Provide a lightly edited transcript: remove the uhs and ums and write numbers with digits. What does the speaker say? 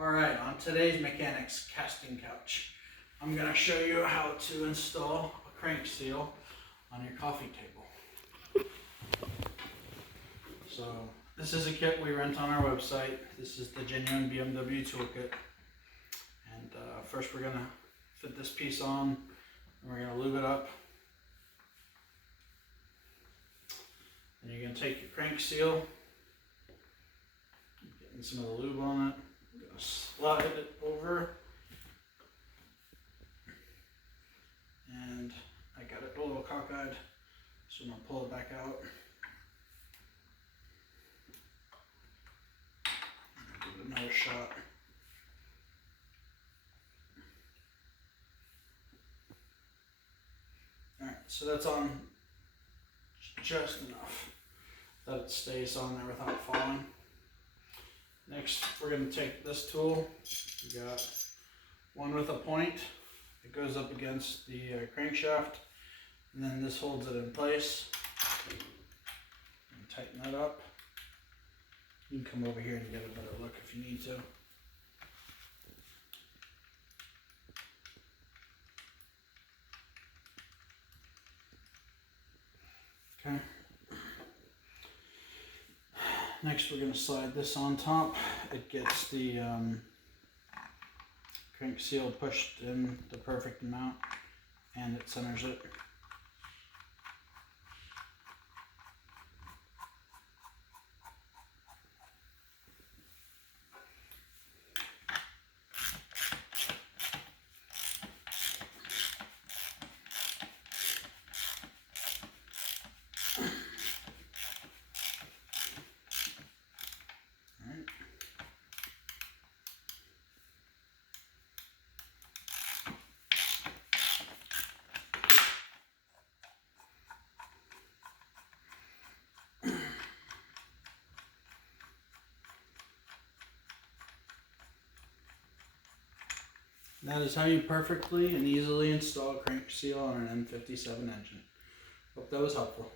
Alright, on today's mechanics casting couch, I'm going to show you how to install a crank seal on your coffee table. So this is a kit we rent on our website. This is the genuine BMW toolkit. And first we're going to fit this piece on and we're going to lube it up. And you're going to take your crank seal, getting some of the lube on it. I'm going to slide it over, and I got it a little cockeyed, so I'm going to pull it back out. Give it another shot. Alright, so that's on just enough that it stays on there without falling. Next, we're going to take this tool. We got one with a point. It goes up against the crankshaft, and then this holds it in place. And tighten that up. You can come over here and get a better look if you need to. Okay. Next, we're going to slide this on top. It gets the crank seal pushed in the perfect amount, and it centers it. That is how you perfectly and easily install a crank seal on an M57 engine. Hope that was helpful.